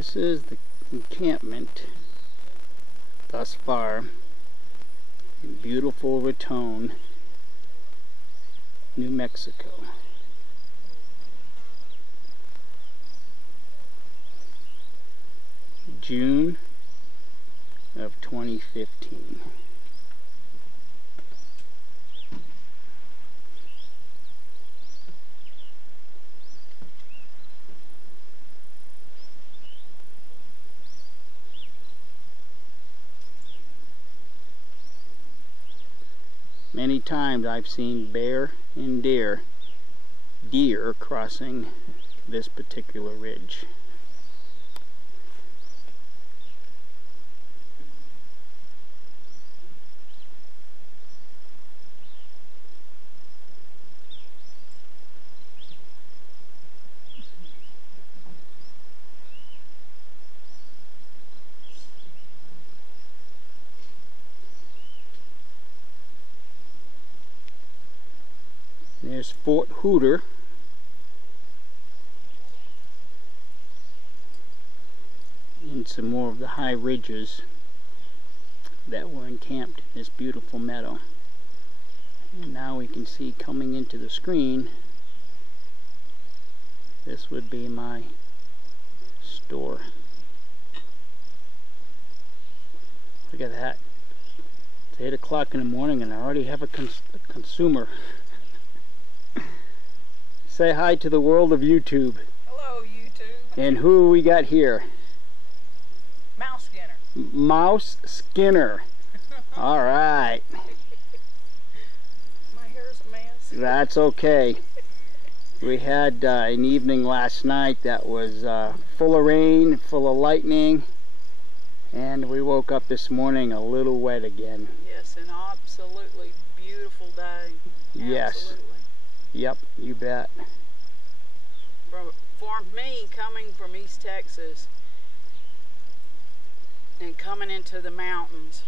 This is the encampment thus far in beautiful Raton, New Mexico. June of 2015. Many times I've seen bear and deer crossing this particular ridge. There's Fort Hooter. And some more of the high ridges that were encamped in this beautiful meadow. And now we can see coming into the screen, this would be my store. Look at that. It's 8 o'clock in the morning and I already have a consumer. Say hi to the world of YouTube. Hello, YouTube. And who we got here? Mouse Skinner. Mouse Skinner. All right. My hair's a mess. That's okay. We had an evening last night that was full of rain, full of lightning, and we woke up this morning a little wet again. Yes, an absolutely beautiful day. Yes. Absolutely. Yep, you bet. For me, coming from East Texas and coming into the mountains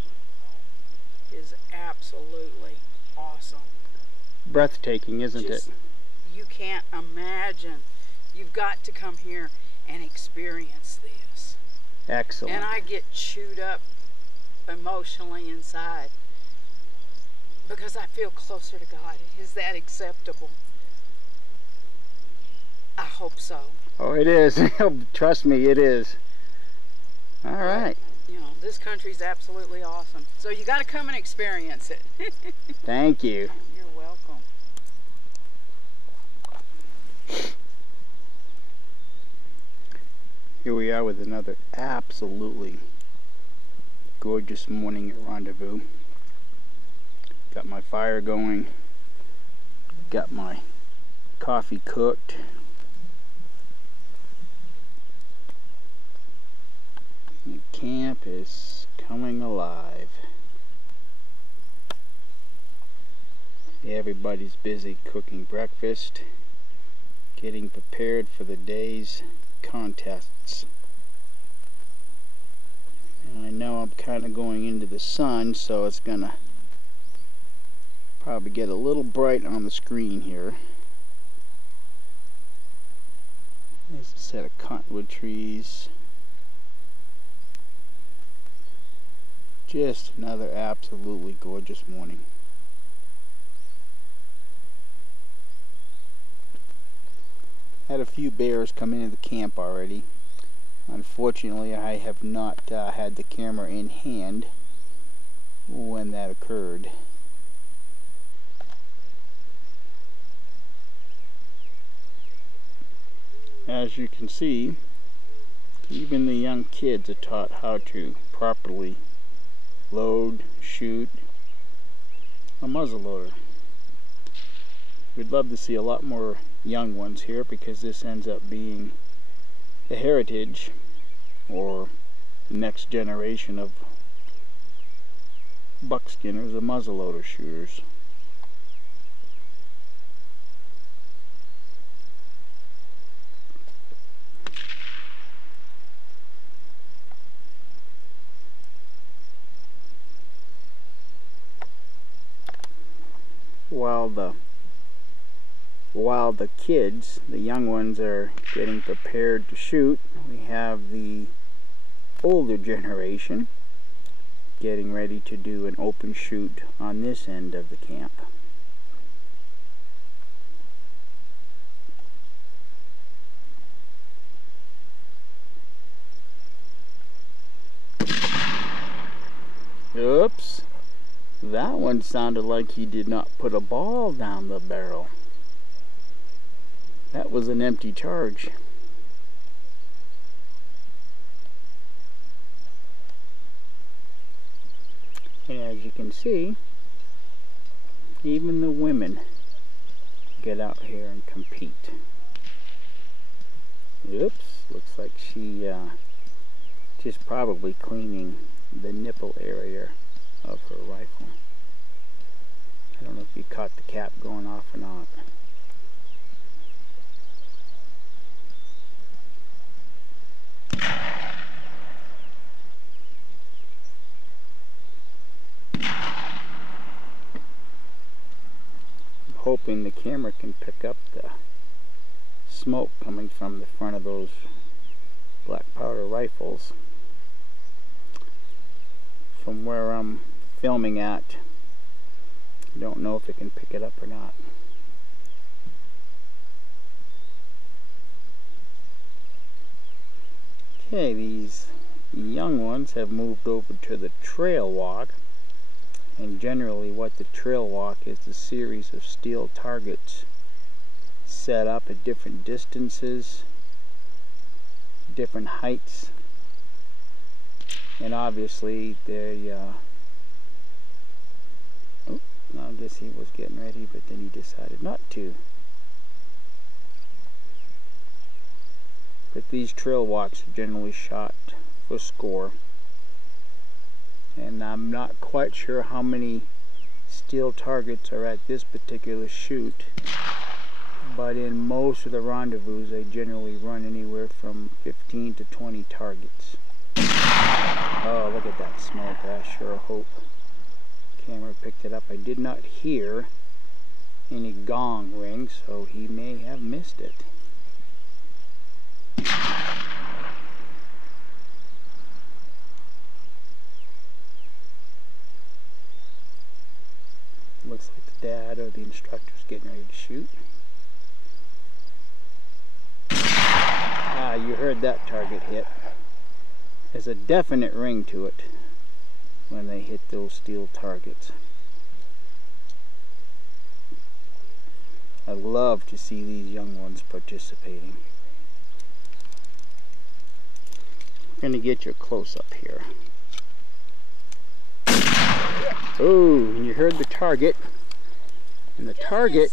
is absolutely awesome. Breathtaking, isn't it? You can't imagine. You've got to come here and experience this. Excellent. And I get chewed up emotionally inside because I feel closer to God. Is that acceptable? I hope so. Oh, it is. Trust me, it is. All right. You know, this country's absolutely awesome. So you got to come and experience it. Thank you. You're welcome. Here we are with another absolutely gorgeous morning at Rendezvous. Got my fire going. Got my coffee cooked. The camp is coming alive. Everybody's busy cooking breakfast, getting prepared for the day's contests. And I know I'm kind of going into the sun, so it's gonna probably get a little bright on the screen here. There's a set of cottonwood trees. Just another absolutely gorgeous morning. Had a few bears come into the camp already. Unfortunately, I have not had the camera in hand when that occurred. As you can see, even the young kids are taught how to properly load, shoot a muzzleloader. We'd love to see a lot more young ones here because this ends up being the heritage or the next generation of buckskinners or muzzleloader shooters. While the while the kids, the young ones, are getting prepared to shoot, we have the older generation getting ready to do an open shoot on this end of the camp. Oops, that one sounded like he did not put a ball down the barrel. That was an empty charge. And as you can see, even the women get out here and compete. Oops, looks like she's probably cleaning the nipple area of her rifle. I don't know if you caught the cap going off or not. I'm hoping the camera can pick up the smoke coming from the front of those black powder rifles. From where I'm filming at, I don't know if it can pick it up or not. Okay, these young ones have moved over to the trail walk, and generally what the trail walk is a series of steel targets set up at different distances, different heights. And obviously they oh, I guess he was getting ready, but then he decided not to. But these trail walks are generally shot for score, and I'm not quite sure how many steel targets are at this particular shoot, but in most of the rendezvous they generally run anywhere from 15 to 20 targets. Oh, look at that smoke. I sure hope the camera picked it up. I did not hear any gong ring, so he may have missed it. Looks like the dad or the instructor's getting ready to shoot. Ah, you heard that target hit. There's a definite ring to it when they hit those steel targets. I love to see these young ones participating. We're going to get you a close-up here. Oh, and you heard the target. And the target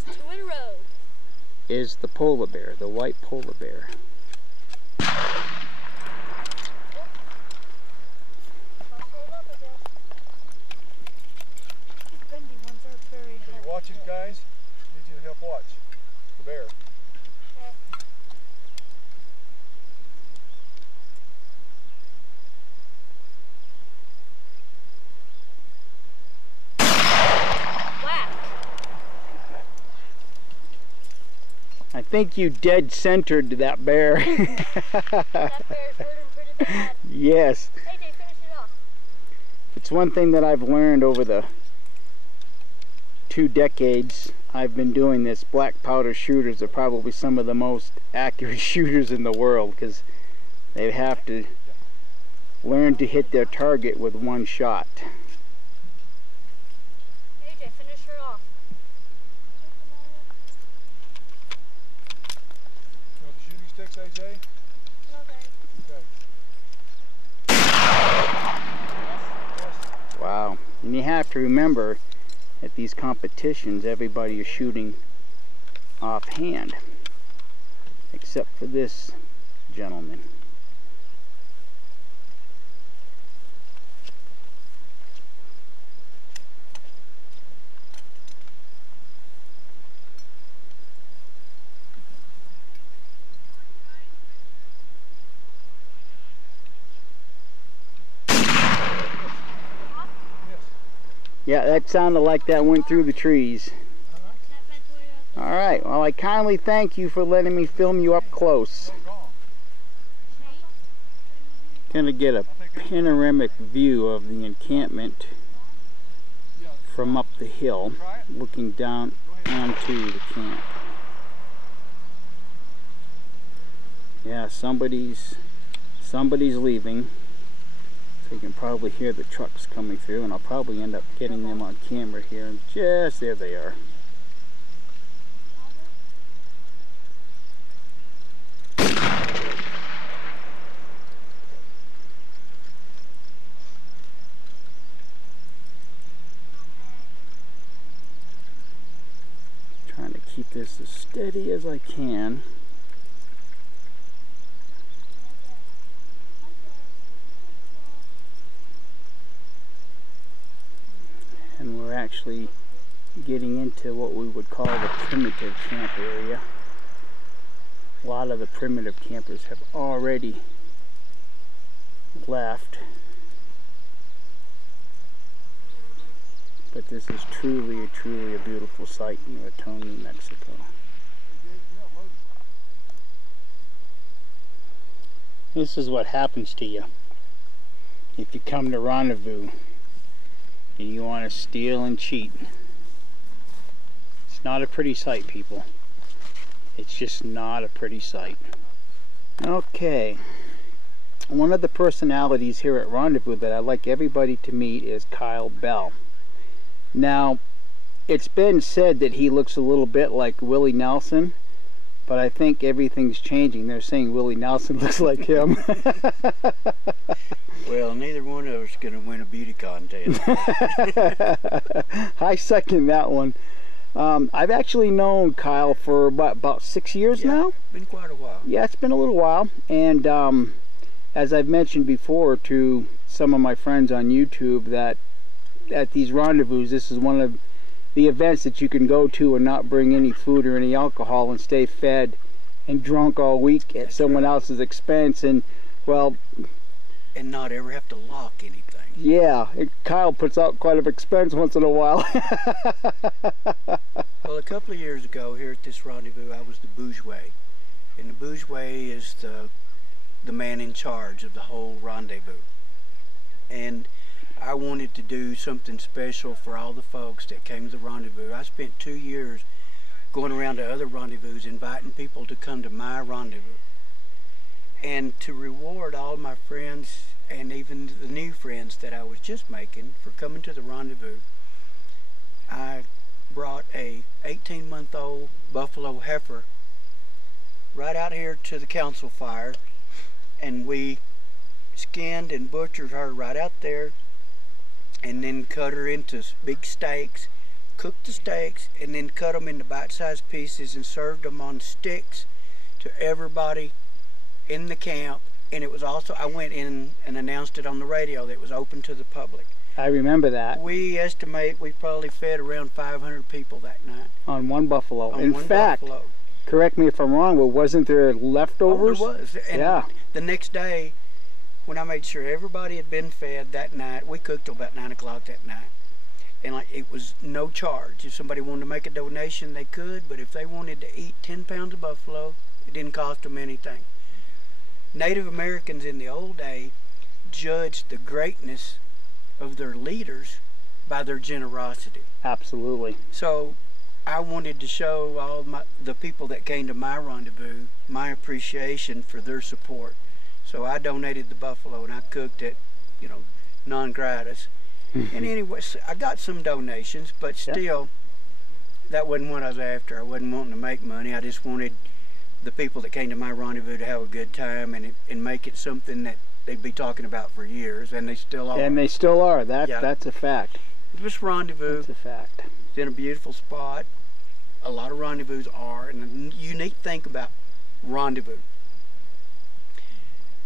is the polar bear, the white polar bear. Watching, guys. Need you to help watch the bear. Whack. I think you dead centered that bear. That bear's hurting pretty bad. Yes. Hey, Jay, finish it off. It's one thing that I've learned over the 2 decades I've been doing this. Black powder shooters are probably some of the most accurate shooters in the world, because they have to learn to hit their target with one shot. Hey, Jay, finish her off. You want the shooting sticks, AJ? Okay. Wow. And you have to remember, at these competitions, everybody is shooting offhand, except for this gentleman. Yeah, that sounded like that went through the trees. All Alright, well I kindly thank you for letting me film you up close. Gonna get a panoramic view of the encampment from up the hill, looking down onto the camp. Yeah, somebody's leaving. So you can probably hear the trucks coming through, and I'll probably end up getting them on camera here. And just there they are. Trying to keep this as steady as I can. And we're actually getting into what we would call the primitive camp area. A lot of the primitive campers have already left. But this is truly a beautiful sight in Raton, New Mexico. This is what happens to you if you come to Rendezvous and you want to steal and cheat. It's not a pretty sight, people. It's just not a pretty sight. Okay. One of the personalities here at Rendezvous that I'd like everybody to meet is Kyle Bell. Now, it's been said that he looks a little bit like Willie Nelson, but I think everything's changing. They're saying Willie Nelson looks like him. Well, neither one of us is going to win a beauty contest. I second that one. I've actually known Kyle for about 6 years now. Been quite a while. Yeah, it's been a little while. And as I've mentioned before to some of my friends on YouTube, that at these rendezvous, this is one of the events that you can go to and not bring any food or any alcohol and stay fed and drunk all week at someone else's expense. And, well... and not ever have to lock anything. Yeah, Kyle puts out quite an expense once in a while. Well, a couple of years ago here at this rendezvous, I was the bourgeois. And the bourgeois is the man in charge of the whole rendezvous. And I wanted to do something special for all the folks that came to the rendezvous. I spent 2 years going around to other rendezvous, inviting people to come to my rendezvous. And to reward all my friends and even the new friends that I was just making for coming to the rendezvous, I brought a 18-month-old buffalo heifer right out here to the council fire, and we skinned and butchered her right out there, and then cut her into big steaks, cooked the steaks, and then cut them into bite-sized pieces and served them on sticks to everybody in the camp. And it was also, I went in and announced it on the radio that it was open to the public. I remember that. We estimate we probably fed around 500 people that night. On one buffalo. On in one fact, buffalo. Correct me if I'm wrong, but wasn't there leftovers? Oh, there was. And yeah. The next day, when I made sure everybody had been fed that night, we cooked till about 9 o'clock that night. And like, it was no charge. If somebody wanted to make a donation, they could, but if they wanted to eat 10 pounds of buffalo, it didn't cost them anything. Native Americans in the old day judged the greatness of their leaders by their generosity. Absolutely. So I wanted to show all the people that came to my rendezvous my appreciation for their support. So I donated the buffalo and I cooked it, you know, non-gratis. And anyway, I got some donations, but still, that wasn't what I was after. I wasn't wanting to make money. I just wanted the people that came to my rendezvous to have a good time and make it something that they'd be talking about for years, and they still are. And they still are. That's a fact. This rendezvous, that's a fact. It's in a beautiful spot. A lot of rendezvous are, and the unique thing about rendezvous,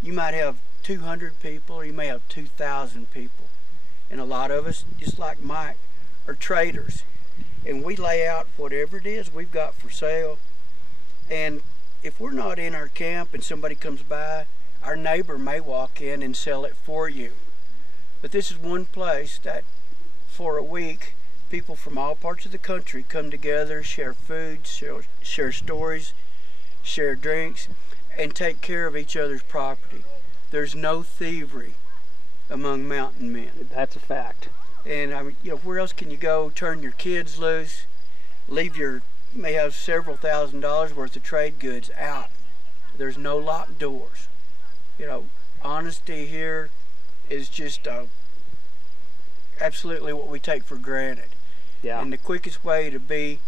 you might have 200 people or you may have 2,000 people, and a lot of us, just like Mike, are traders, and we lay out whatever it is we've got for sale. And if we're not in our camp and somebody comes by, our neighbor may walk in and sell it for you. But this is one place that for a week People from all parts of the country come together, share food, share stories, share drinks, and take care of each other's property. There's no thievery among mountain men. That's a fact. And I mean, you know, where else can you go? Turn your kids loose, leave you may have several $1,000s worth of trade goods out. There's no locked doors. You know, honesty here is just absolutely what we take for granted. Yeah. And the quickest way to be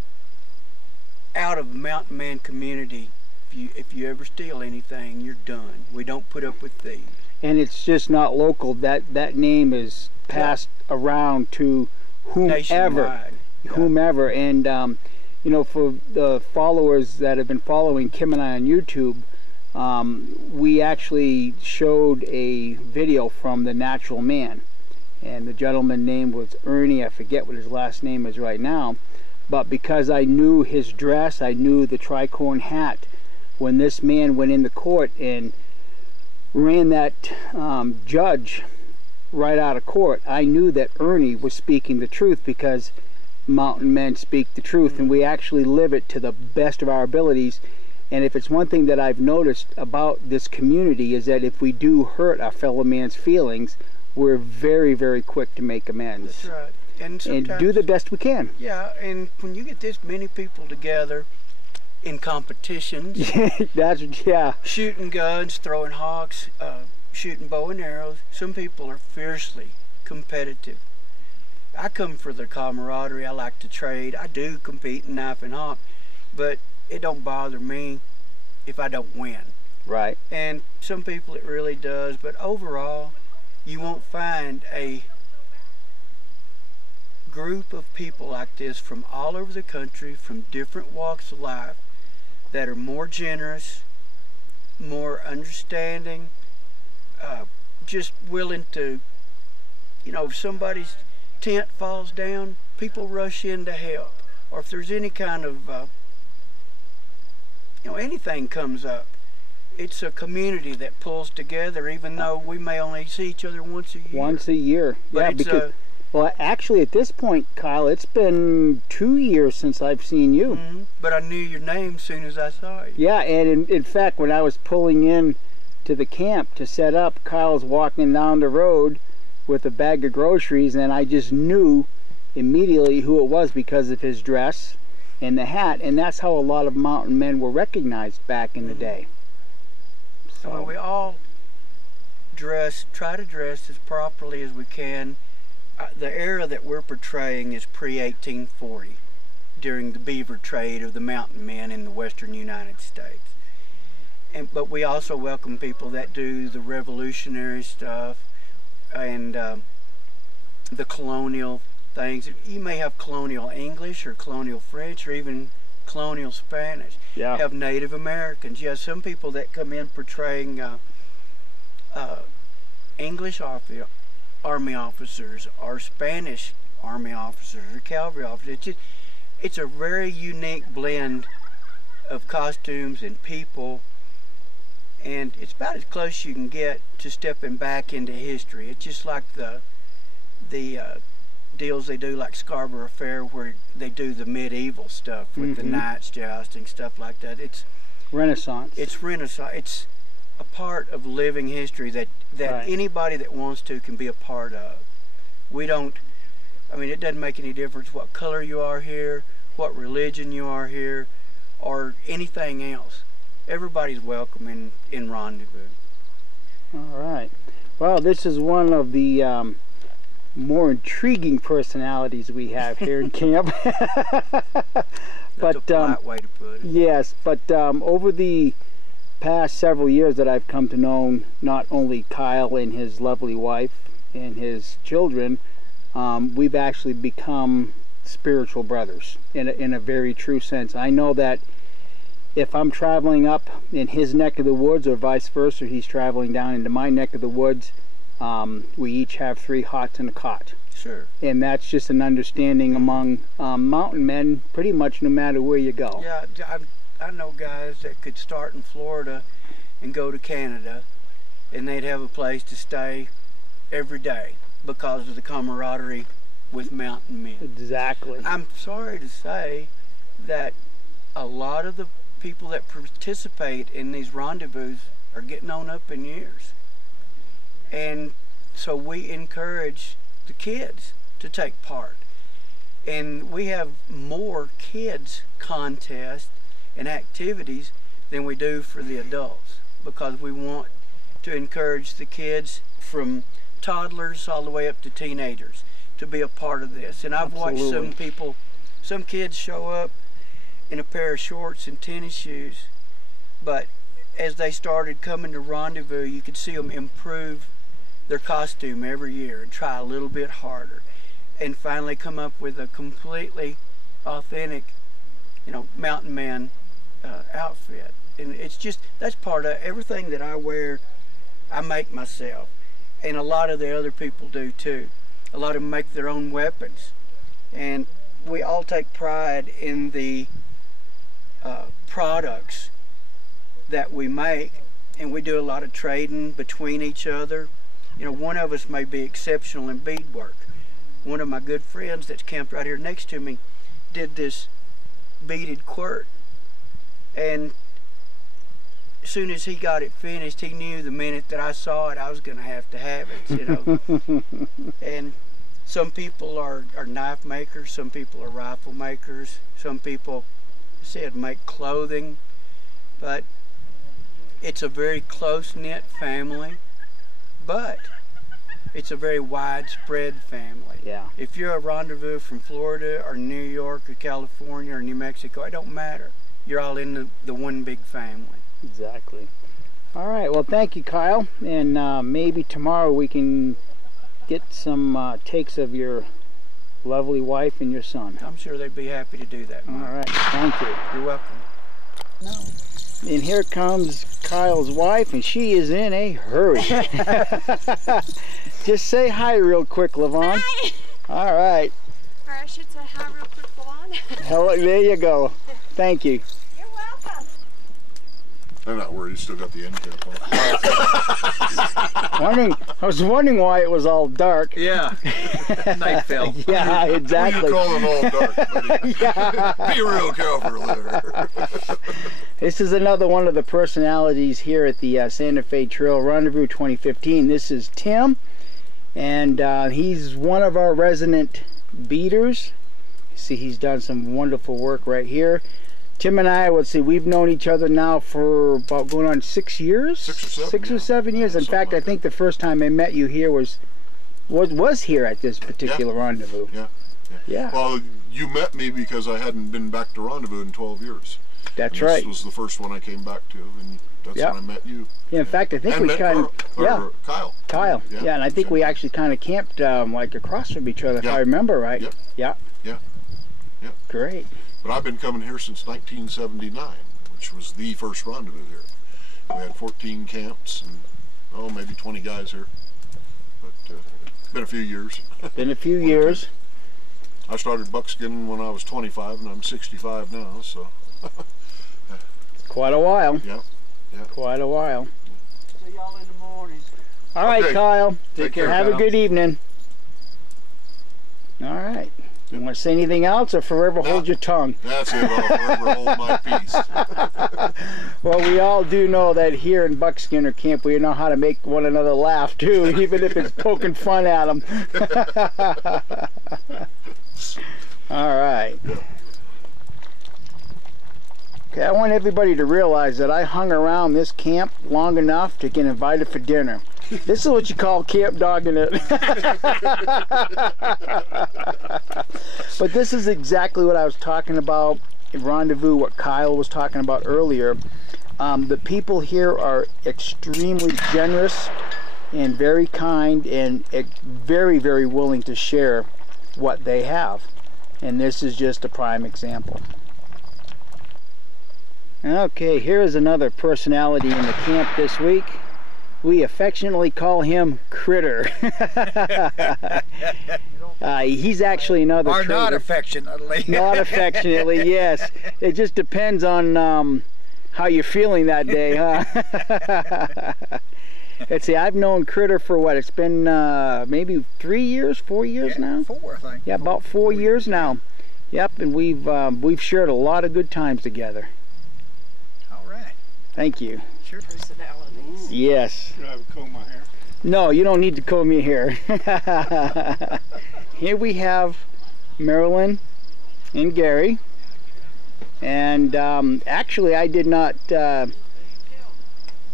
out of the mountain man community, if you ever steal anything, you're done. We don't put up with thieves. And it's just not local. That name is passed around to whomever. Nationwide. Whomever. And you know, for the followers that have been following Kim and I on YouTube, we actually showed a video from the Natural Man, and the gentleman's name was Ernie. I forget what his last name is right now, but because I knew his dress, I knew the tricorn hat, when this man went into court and ran that judge right out of court, I knew that Ernie was speaking the truth, because mountain men speak the truth, and we actually live it to the best of our abilities. And if it's one thing that I've noticed about this community, is that if we do hurt our fellow man's feelings, we're very, very quick to make amends. That's right. And do the best we can. Yeah, and when you get this many people together in competitions, shooting guns, throwing hawks, shooting bow and arrows, some people are fiercely competitive. I come for the camaraderie. I like to trade. I do compete in knife and hawk, but it don't bother me if I don't win. Right. And some people it really does, but overall, you won't find a group of people like this from all over the country, from different walks of life, that are more generous, more understanding, just willing to, you know, if somebody's tent falls down, people rush in to help. Or if there's any kind of, you know, anything comes up, it's a community that pulls together, even though we may only see each other once a year. Once a year. But yeah, it's because, well, actually at this point, Kyle, it's been 2 years since I've seen you. But I knew your name as soon as I saw you. Yeah, and in fact, when I was pulling in to the camp to set up, Kyle's walking down the road with a bag of groceries, and I just knew immediately who it was because of his dress and the hat, and that's how a lot of mountain men were recognized back in the day. So well, we all try to dress as properly as we can. The era that we're portraying is pre-1840, during the beaver trade of the mountain men in the western United States. But we also welcome people that do the revolutionary stuff and the colonial things. You may have colonial English or colonial French or even colonial Spanish. yeah. You have Native Americans. You have some people that come in portraying English Army officers or Spanish Army officers or cavalry officers. It's a very unique blend of costumes and people, and it's about as close as you can get to stepping back into history. It's just like the deals they do, like Scarborough Fair, where they do the medieval stuff with the knights jousting, stuff like that. It's Renaissance. It's Renaissance. It's a part of living history that Right. anybody that wants to can be a part of. We don't, I mean, it doesn't make any difference what color you are here, what religion you are here, or anything else. Everybody's welcome in Rendezvous. All right. Well, this is one of the more intriguing personalities we have here in camp. That's a polite way to put it. Yes, but over the past several years that I've come to know not only Kyle and his lovely wife and his children, we've actually become spiritual brothers in a very true sense. I know that if I'm traveling up in his neck of the woods or vice versa, he's traveling down into my neck of the woods, we each have 3 hots and a cot. Sure. And that's just an understanding among mountain men pretty much no matter where you go. Yeah, I know guys that could start in Florida and go to Canada, and they'd have a place to stay every day because of the camaraderie with mountain men. Exactly. I'm sorry to say that a lot of the people that participate in these rendezvous are getting on up in years. And so we encourage the kids to take part. And we have more kids contests and activities than we do for the adults, because we want to encourage the kids from toddlers all the way up to teenagers to be a part of this. And I've watched some kids show up in a pair of shorts and tennis shoes, but as they started coming to Rendezvous, you could see them improve their costume every year and try a little bit harder, and finally come up with a completely authentic, you know, mountain man outfit. And it's just, that's part of everything that I wear. I make myself, and a lot of the other people do too. A lot of them make their own weapons, and we all take pride in the products that we make, and we do a lot of trading between each other. You know, one of us may be exceptional in beadwork. One of my good friends that's camped right here next to me did this beaded quirt, and as soon as he got it finished, he knew the minute that I saw it, I was going to have it, you know. And some people are knife makers, some people are rifle makers, some people said make clothing, but it's a very close-knit family, but it's a very widespread family. Yeah. If you're a Rendezvous from Florida or New York or California or New Mexico, it don't matter. You're all in the one big family. Exactly. All right, well, thank you, Kyle, and maybe tomorrow we can get some takes of your lovely wife and your son. I'm sure they'd be happy to do that. All right, thank you. You're welcome. No. And here comes Kyle's wife, and she is in a hurry. Just say hi real quick, Levon. Hi. All right. Or I should say hi real quick, Levon. Hello, there you go. Thank you. You're welcome. I'm not worried, you still got the end cap on. I was wondering why it was all dark. Yeah. Night fell. Yeah, exactly. What are you calling all dark, buddy? Yeah. Be real careful there. This is another one of the personalities here at the Santa Fe Trail Rendezvous 2015. This is Tim, and he's one of our resident beaters. You see, he's done some wonderful work right here. Tim and I, let's see, we've known each other now for about going on 6 years? 6 or 7 years. In fact, I think the first time I met you here was here at this particular rendezvous. Yeah. Well, you met me because I hadn't been back to Rendezvous in 12 years. That's right. This was the first one I came back to, and that's when I met you. Yeah, in fact, I think we kind of... Kyle. Yeah, and I think we actually kind of camped like across from each other, if I remember right. Yeah. Great. But I've been coming here since 1979, which was the first rendezvous here. We had 14 camps and, maybe 20 guys here. But it's been a few years. Been a few years. I started buckskinning when I was 25, and I'm 65 now, so... Quite a while. Yeah. Quite a while. See y'all in the morning. All right, Kyle. Take care. Have a good evening. All right. You want to say anything else, or forever hold your tongue? That's it. I'll forever hold my peace. Well, we all do know that here in Buckskinner Camp, we know how to make one another laugh too, even if it's poking fun at them. All right. Okay, I want everybody to realize that I hung around this camp long enough to get invited for dinner. This is what you call camp dogging it. But this is exactly what I was talking about in Rendezvous, what Kyle was talking about earlier. The people here are extremely generous and very kind and very, very willing to share what they have. And this is just a prime example. Okay, here is another personality in the camp this week. We affectionately call him Critter. He's actually another trader. Not affectionately. Not affectionately, yes. It just depends on how you're feeling that day, huh? let's see, I've known Critter for what? It's been maybe 3 years, 4 years now? 4, I think. Yeah, about 4 years now. Yep, and we've shared a lot of good times together. All right. Thank you. Sure. Personalities. Yes. Should I comb my hair? No, you don't need to comb your hair. Here we have Marilyn and Gary. And actually, I did not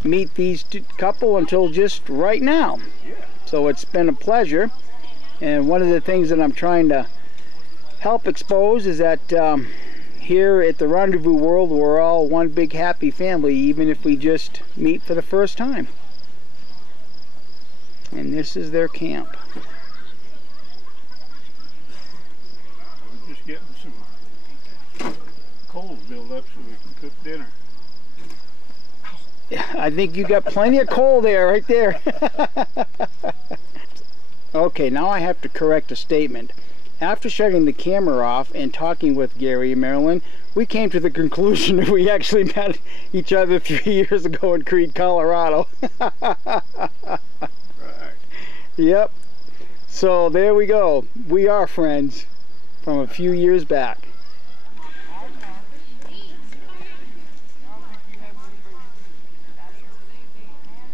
meet these couple until just right now. So it's been a pleasure. And one of the things that I'm trying to help expose is that here at the Rendezvous World, we're all one big happy family, even if we just meet for the first time. And this is their camp. We're just getting some coals built up so we can cook dinner. I think you got plenty of coal there, right there. Okay, now I have to correct a statement. After shutting the camera off and talking with Gary and Marilyn, we came to the conclusion that we actually met each other 3 years ago in Creede, Colorado. Right. Yep. So there we go. We are friends from a few years back.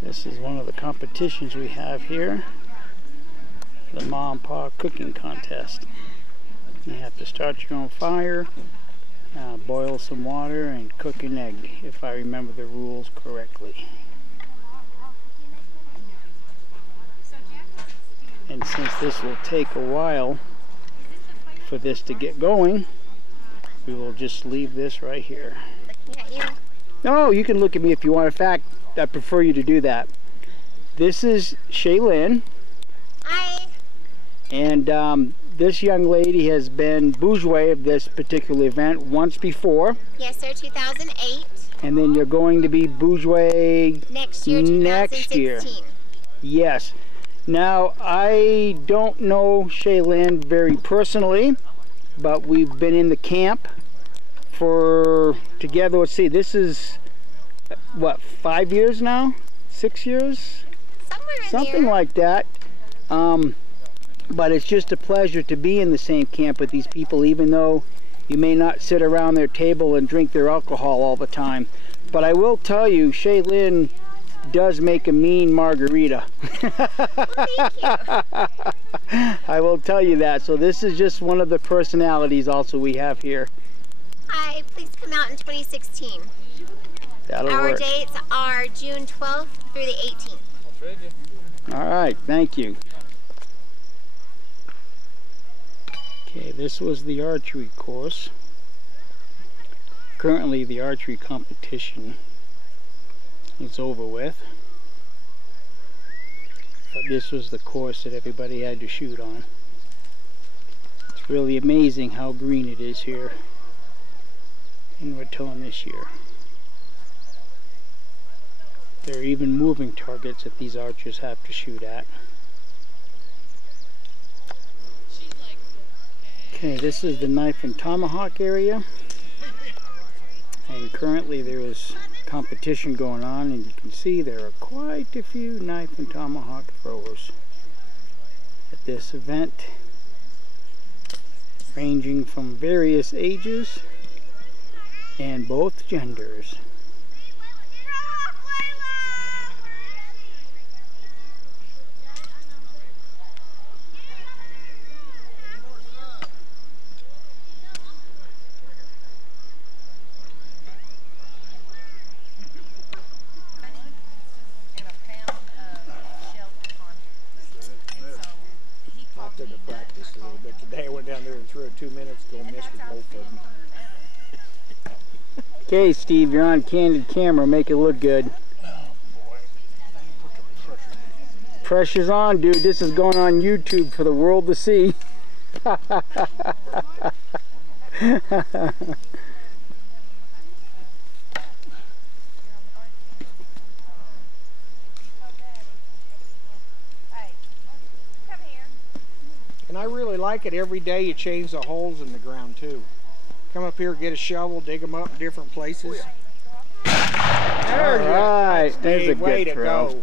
This is one of the competitions we have here. The Mom and Pa cooking contest. You have to start your own fire, boil some water, and cook an egg, if I remember the rules correctly. And since this will take a while for this to get going, we will just leave this right here. Looking at you. Oh, you can look at me if you want. In fact, I prefer you to do that. This is Shaylin. Hi. And this young lady has been bourgeois of this particular event once before. Yes, sir. 2008. And then you're going to be bourgeois Next year, next 2016. year. Yes. Now, I don't know Shaylin very personally, but we've been in the camp for together. Let's see, this is what, 5 years now? 6 years? Somewhere in Something there. like that. But it's just a pleasure to be in the same camp with these people, even though you may not sit around their table and drink their alcohol all the time. But I will tell you, Shaylin does make a mean margarita. Well, thank you. I will tell you that. So this is just one of the personalities also we have here. Hi. Please come out in 2016. That'll Our work. dates are June 12th through the 18th. All right, thank you. Okay, this was the archery course. Currently the archery competition is over with. But this was the course that everybody had to shoot on. It's really amazing how green it is here in Raton this year. There are even moving targets that these archers have to shoot at. Okay, this is the knife and tomahawk area. And currently there is competition going on, and you can see there are quite a few knife and tomahawk throwers at this event, ranging from various ages and both genders. Practice a little bit today. I went down there and threw it 2 minutes ago and missed with both of them. Okay, Steve, you're on candid camera. Make it look good. Oh boy. Pressure's on, dude. This is going on YouTube for the world to see. And I really like it. Every day you change the holes in the ground too. Come up here, get a shovel, dig them up in different places. All right, there's a Way good to throw. go.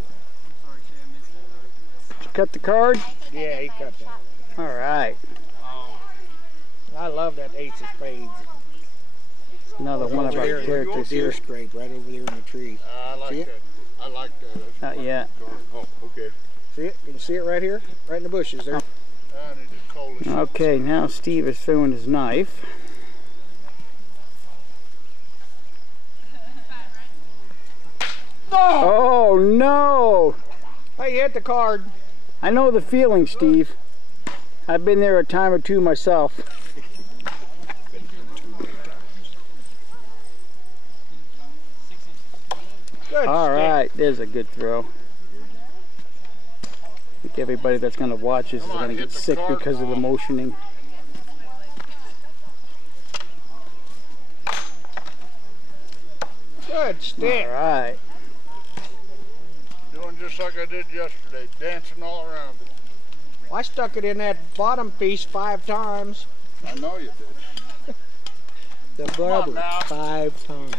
cut the card? Yeah, he cut that. All right. I love that ace of spades. Another one of our characters Deer here. scrape right over there in the tree. I like See it? that. I like that. That's Not yet. Oh, okay. See it? Can you see it right here? Right in the bushes there. I need to call this. Okay, now Steve is throwing his knife. Oh no! Hey, you hit the card. I know the feeling, Steve. I've been there a time or two myself. Good All stick. right, there's a good throw. I think everybody that's going to watch this is going to get sick because of the motioning. Good stick. All right. Doing just like I did yesterday, dancing all around it. I stuck it in that bottom piece 5 times. I know you did. The on bubble now. 5 times.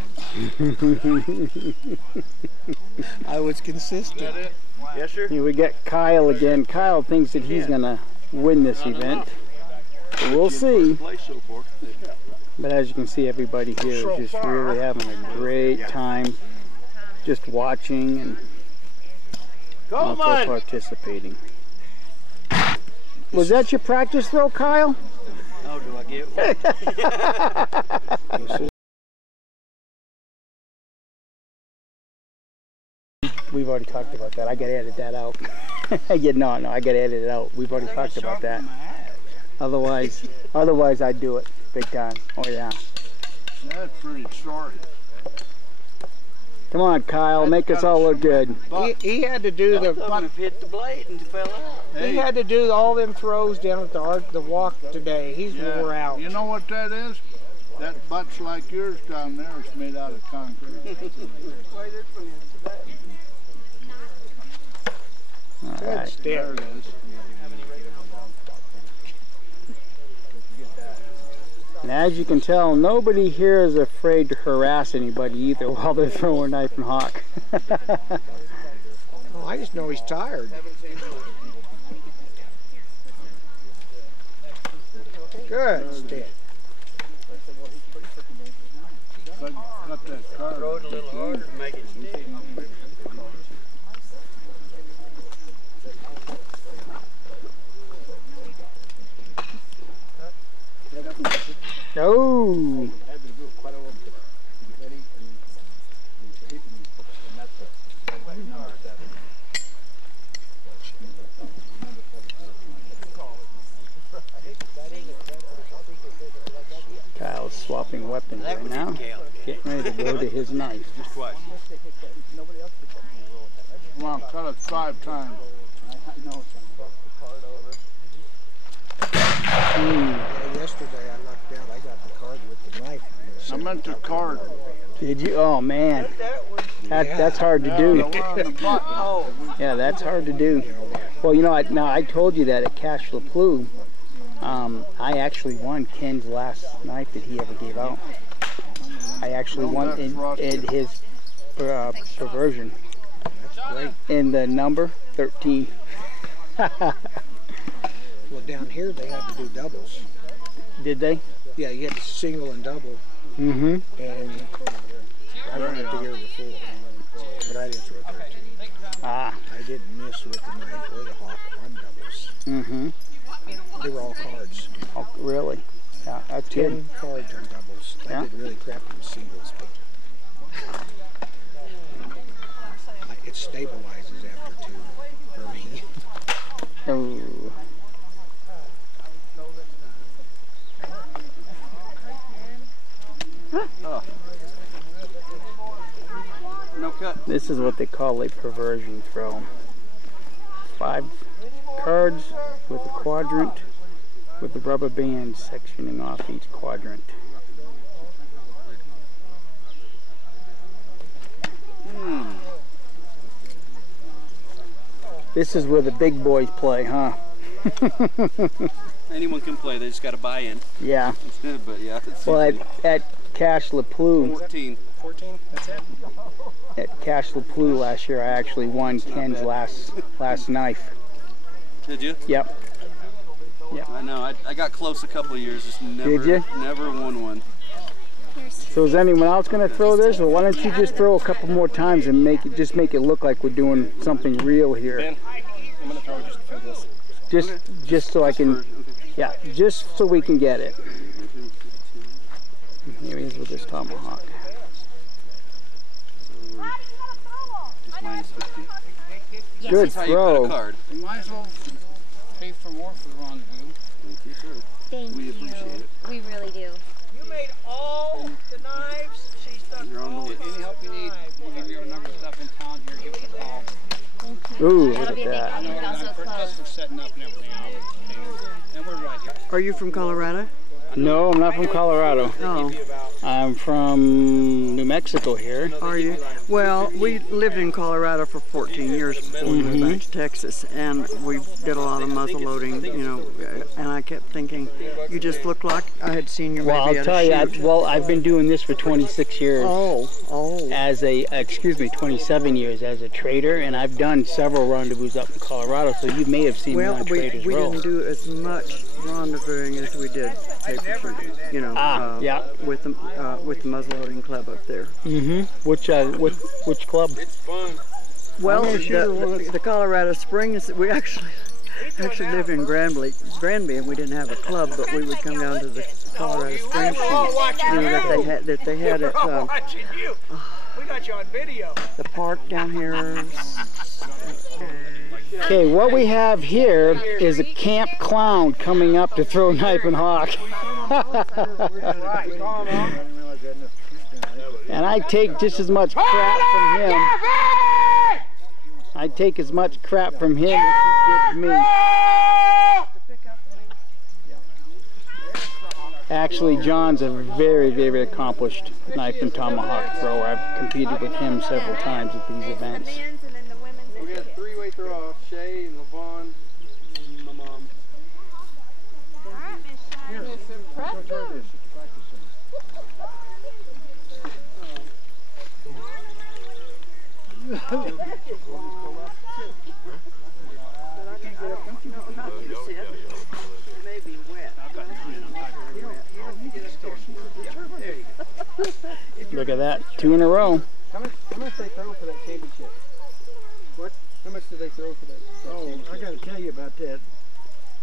I was Is consistent. that it? Yes, sir. Here we got Kyle again. Kyle thinks that he's going to win this event. But we'll see. But as you can see, everybody here is just really having a great time just watching and also participating. Was that your practice throw, Kyle? Oh, do I get one? We've already talked about that. I gotta edit that out. Yeah, no, I gotta edit it out. We've already talked about that. Otherwise I'd do it big time. Oh yeah. That's pretty sorry. Come on, Kyle, make us all look good. He had to do the. hit the blade and fell out. He had to do all them throws down at the walk today. He's wore out. You know what that is? That butts like yours down there is made out of concrete. All Good right. stick. There it is. And as you can tell, nobody here is afraid to harass anybody either while they're throwing knife and hawk. Oh, I just know he's tired. Good stick. Cut that card. Throw it a little harder to make it stick. Oh! Kyle's swapping weapons right now, getting ready to go to his knife. Come on, cut it 5 times. Yeah, yesterday I lucked out. I got the card with the knife. I meant the card. Did you? Oh man, that's hard to The do. one on the button. Yeah, that's hard to do. Well, you know, I told you that at Cache La Plu, I actually won Ken's last knife that he ever gave out. I actually won in his perversion. That's great. In the number 13. Well, down here they had to do doubles. Did they? Yeah, you had to single and double. Mm-hmm. And I won it the year before, but I didn't throw 13. Ah. I didn't miss with the knife or the hawk on doubles. Mm-hmm. They were all cards. Oh, really? Yeah, that's 10 good. cards on doubles. I Yeah. did really crappy with singles, but it stabilizes after 2 for me. Oh. No cut. This is what they call a perversion throw. 5 cards with a quadrant with the rubber band sectioning off each quadrant. This is where the big boys play, huh? Anyone can play, they just got to buy in. Yeah. But yeah, it's Well, at Cache La Plu, 14. 14, that's it. at Cache La Plu last year, I actually won Ken's last knife. Did you? Yep. I know. I got close a couple of years, just never. Did you? Never won one. So is anyone else going to throw this, or why don't you just throw a couple more times and make it look like we're doing something real here? Ben, I'm going to throw just for this. Just so I can, yeah, just so we can get it. Here he is with his tomahawk. Just minus 50. Good That's how you cut a throw. card. You might as well pay for more for the rendezvous. Thank you, sir. Thank We you. appreciate it. We really do. You made all the knives. She's done You're on the all list. Any help you need, we'll give you a number of stuff in town here. Give us a call. Thank you. Ooh, look That'll at be a big that. help, but also Just close. for setting up and everything else. And we're right here. Are you from Colorado? No, I'm not from Colorado. Oh, I'm from New Mexico here. are you? Well, we lived in Colorado for 14 years before we moved back to Texas, and we did a lot of muzzle loading, you know, and I kept thinking, you just look like I had seen you Well, maybe I'll at tell a you, shoot. I've been doing this for 26 years. Oh. As a, 27 years as a trader, and I've done several rendezvous up in Colorado, so you may have seen me Well, on we Trader's Row. didn't do as much rendezvousing as we did paper shooting, you know, yeah. with the muzzleloading club up there. Mm-hmm. Which club? It's fun. Well, the Colorado Springs, we actually lived in Granby, and we didn't have a club, but we would come down to the Colorado Springs shoot, you know, that they had at watching you. We got you on video. the park down here. Okay, what we have here is a camp clown coming up to throw knife and hawk. And I take just as much crap from him. I take as much crap from him as he gives me. Actually, John's a very, very accomplished knife and tomahawk thrower. I've competed with him several times at these events. We got a three-way throw-off. Shay and LaVon and my mom. Look at that, 2 in a row. How much they throw for that championship? What? How much do they throw for that? Oh, I got to tell you about that.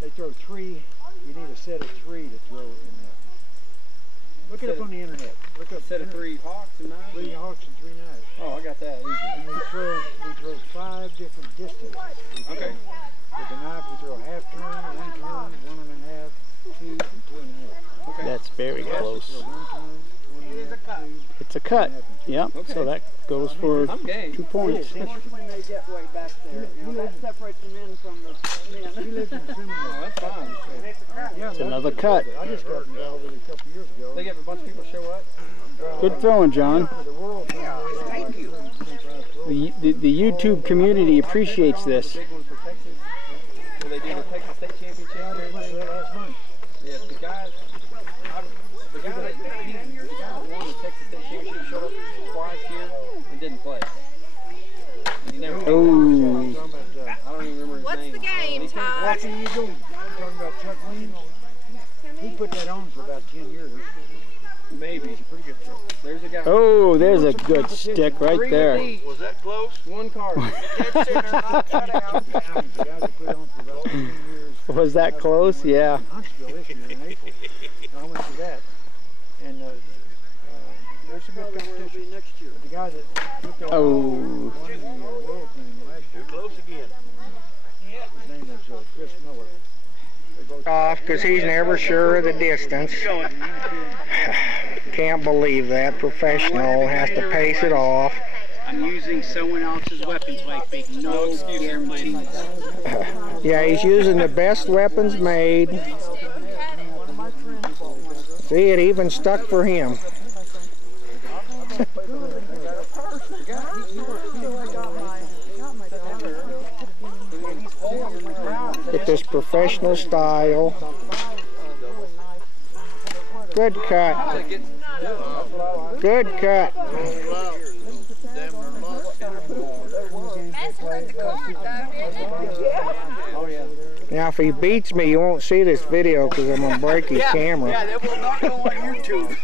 They throw 3. You need a set of 3 to throw in that. Look it up on the internet. Look up Set of 3 hawks and knives? 3 hawks and 3 knives. Oh, I got that. Easy. And we throw 5 different distances. Okay. With the knife, we throw half turn, 1 turn, 1.5, 2, and 2.5. Okay. That's very close. So 1 turn, 1.5, 2. It's a cut. Yep, so that goes for I'm game. 2 points. Of course, when they get way back there, you know, that separates the men from the men. He lives in Seminole. Oh, that's fine. Yeah, It's that's another good. cut. I just got involved with it a couple years ago. They get a bunch of people show up? Good throwing, John. For the world, thank you. The YouTube community appreciates this. Big one for Texas. Will they do the Texas State Championship? I just went to that last month. Yeah, the guy that won the Texas State Championship showed up twice here and didn't play. And he never came Oh. back. I don't even remember his name. What's the game, Todd? Walking Eagle, talking about Chuck Williams. He put that on for about 10 years.Maybe. He's a pretty good thrower. There's a guy. Oh, there's a good stick right there. Was that close? One card. Dead center, not cut out. The guys that put it on for about 10 years. Was that close? Yeah. In Huntsville this year in April. I went to that. And there's some good competition. Next year. The guy that put that Oh. on won the world thing last year. Close again. His name is Chris Miller. They both Off because he's never sure of the distance. Can't believe that. Professional has to pace it off. I'm using someone else's weapons like big. No guarantees. Yeah, he's using the best weapons made. See, it even stuck for him. With this professional style. Good cut. Good cut. Oh, yeah. Now, if he beats me, you won't see this video because I'm going to break his camera. Yeah, that will not go on YouTube.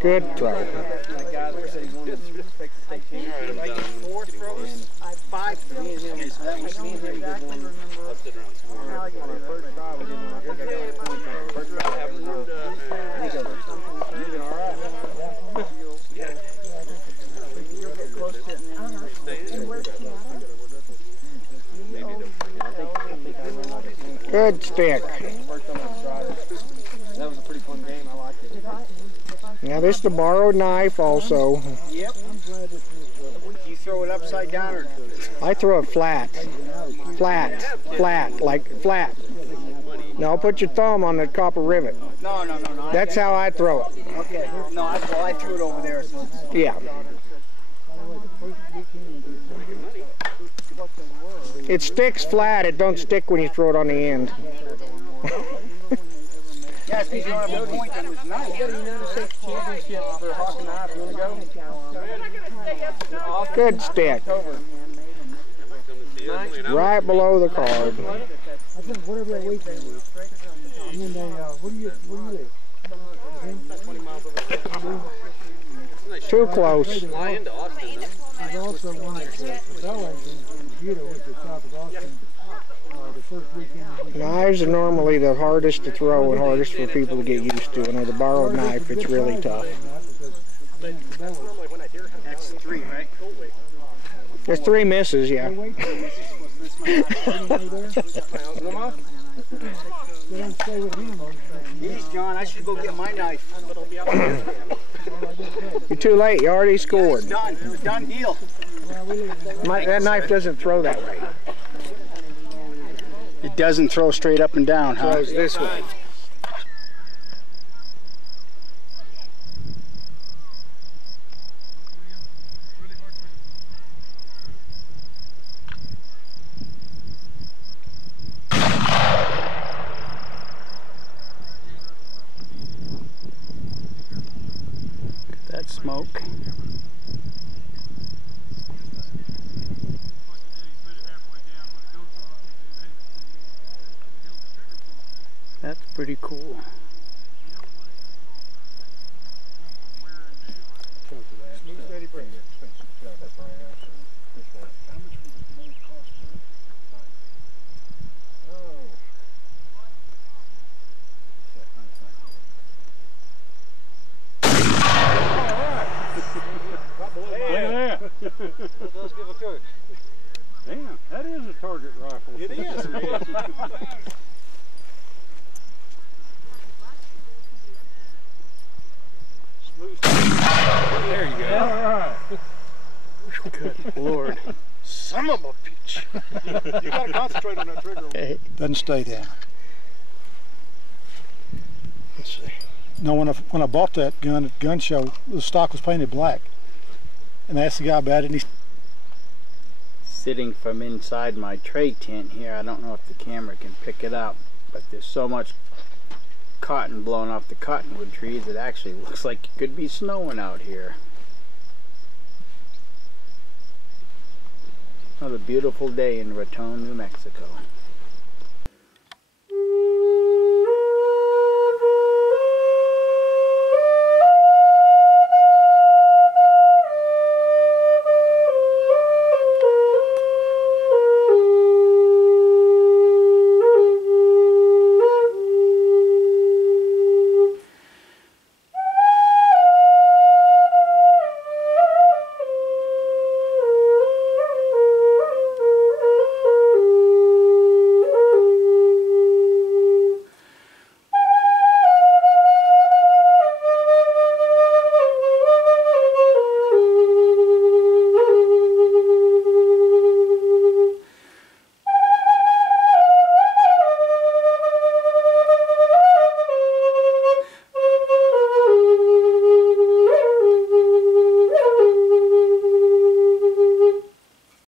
Good throw. That guy there said he wanted to expect to take chances. Like 4 throws, 5 throws. Me and him did one. On our first try, we didn't. I think I got a point on our first try. Having one. And he goes, "You doing all right?" Yeah. You'll get close to it and then Good stick. First time I tried it. That was a pretty fun game. I liked it. Now, this is the borrowed knife also. Yep. You throw it upside down or? I throw it flat. Flat. Flat. Like flat. No, put your thumb on the copper rivet. No. That's how I throw it. Okay. No, I threw it over there. So Yeah. It sticks flat. It don't stick when you throw it on the end. yeah, it's because you don't have a point on this knife. You got a United States Championship for Hawk and Knife. You want to go? Good stick. Right below the card. I think whatever that weekend is. And then they, where do you live? 20 miles over. Too close. Fly into Austin, though. There's also one at the Bellings in Utah, which is south of Austin. The first weekend. Knives are normally the hardest to throw and hardest for people to get used to. And with a borrowed knife, it's really tough. That's 3, right? There's 3 misses, yeah. Geez, John, I should go get my knife. You're too late. You already scored. Done. Done deal. That knife doesn't throw that way. It doesn't throw straight up and down, It huh? throws this way. That smoke. That's pretty cool. It does give a coach. Damn, that is a target rifle. It is. There you go. All right. Good Lord. Son of a bitch. You gotta concentrate on that trigger. Hey. Doesn't stay down. Let's see. No, when I bought that gun at the gun show, the stock was painted black. And I asked the guy about it, and he Sitting from inside my tray tent here, I don't know if the camera can pick it up, but there's so much cotton blown off the cottonwood trees, it actually looks like it could be snowing out here. What a beautiful day in Raton, New Mexico.